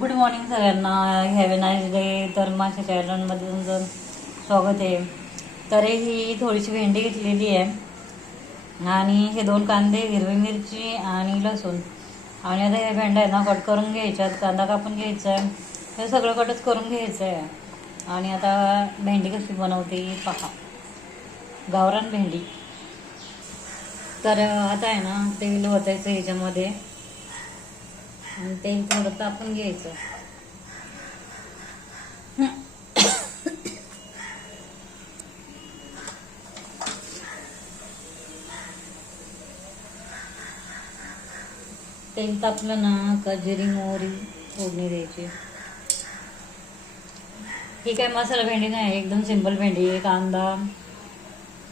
Good morning सगळ्यांना. Have a nice day. तर माझ्या चॅनलमध्ये तुमचं स्वागत आहे. तर ही थोडीशी भेंडी घेतलेली आहे आणि हे 2 कांदे, हिरवी मिरची आणि लसूण. आणि आता हे भेंड्या आहे ना कट करून घ्यायच्यात. कांदा कापून घ्यायचा आहे. हे सगळं कटच करून घ्यायचं आहे. आणि आता भेंडी कशी बनवते पहा. गावरान भेंडी. तर आता आहे ना तेल ओतायचं ह्याच्यामध्ये आणि तेल थोडं तापून घ्यायचं. तेल तापलं ना का जिरी मोहरी फोडणी द्यायची. ही काय मसाला भेंडी नाही, एकदम सिंपल भेंडी आहे. कांदा,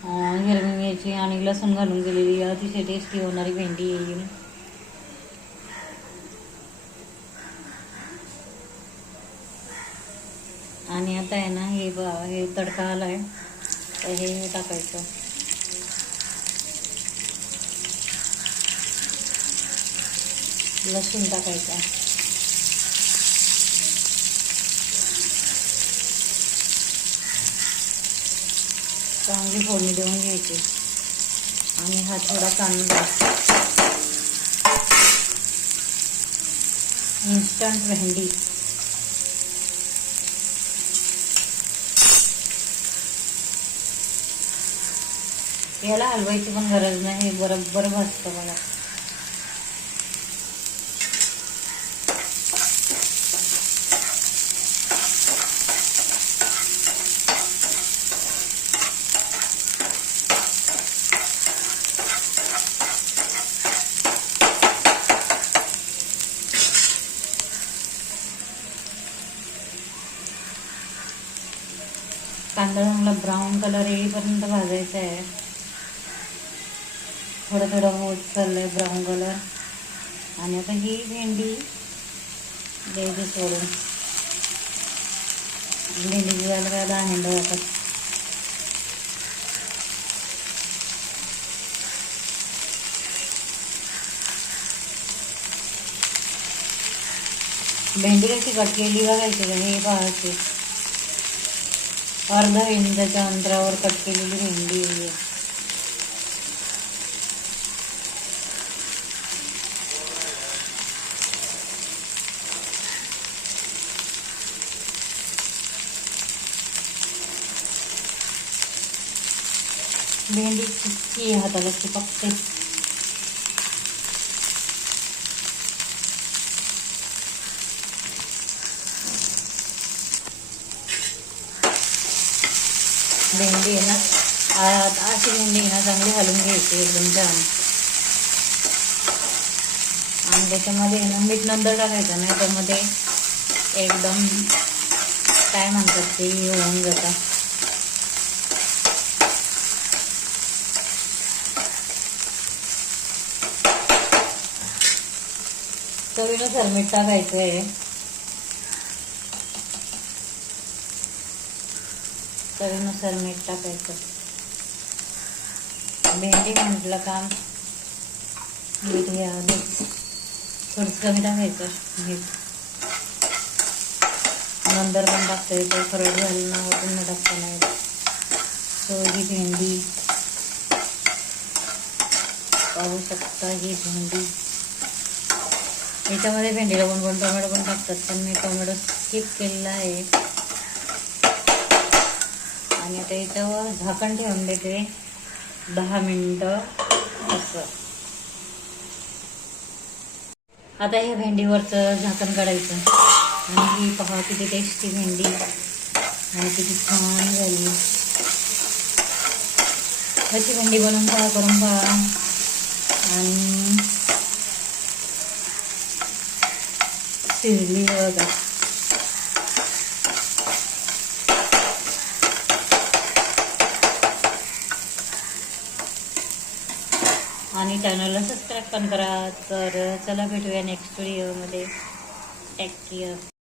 हिरवी मिरची आणि लसूण घालून गेलेली अतिशय टेस्टी होणारी भेंडी येईल. आणि आता आहे ना हे तडका आलाय तर हे टाकायचं. लसूण टाकायचा. चांगली फोडणी देऊन घ्यायची. आणि हा थोडा कांदा, इन्स्टंट भेंडी. याला हलवायची पण गरज नाही, बरोबर भाजतं मला. कांदा चांगला ब्राऊन कलर येईपर्यंत भाजायचा आहे. थोडं थोडं होत चाललंय ब्राऊन कलर. आणि आता ही भेंडी द्यायची सोडून. भेंडी शिजायला काय 10 मिनिटं जातात. भेंडी कशी कट केली बघायची का हे पाहायची. अर्धा इंचाच्या अंतरावर कट केलेली भेंडी आहे. भेंडी चिपकी हाताला चिपकते. भेंडी आहे ना अशी भेंडी आहे ना चांगली घालून घ्यायची एकदम छान. आणि त्याच्यामध्ये ना मीठ नंतर टाकायचं नाही, त्यामध्ये एकदम काय म्हणतात ते होऊन जातं. चवीनुसार मीठ टाकायचं आहे. चवीनुसार मीठ टाकायचं. भेंडी म्हटलं का मीठ हे थोडंसं कमी टाकायचं मीठ. नंतर पण टाकता येतं, खरड झालं ना पुन्हा टाकता नाही. तो ही भेंडी पाहू शकता. ही भेंडी याच्यामध्ये भेंडीला कोण टोमॅटो पण टाकतात, पण मी टोमॅटो स्किप केलेला आहे. आणि आता याच्यावर झाकण ठेवून देते 10 मिनिटं असं. आता ह्या भेंडीवरचं झाकण काढायचं. आणि ही पहा किती टेस्टी भेंडी आणि किती छान झाली. कशी भेंडी बनवून पहा, करून पहा. आणि शिजली बघा. आणि चॅनलला सबस्क्राईब पण करा. तर चला भेटूया नेक्स्ट व्हिडिओमध्ये. Take care.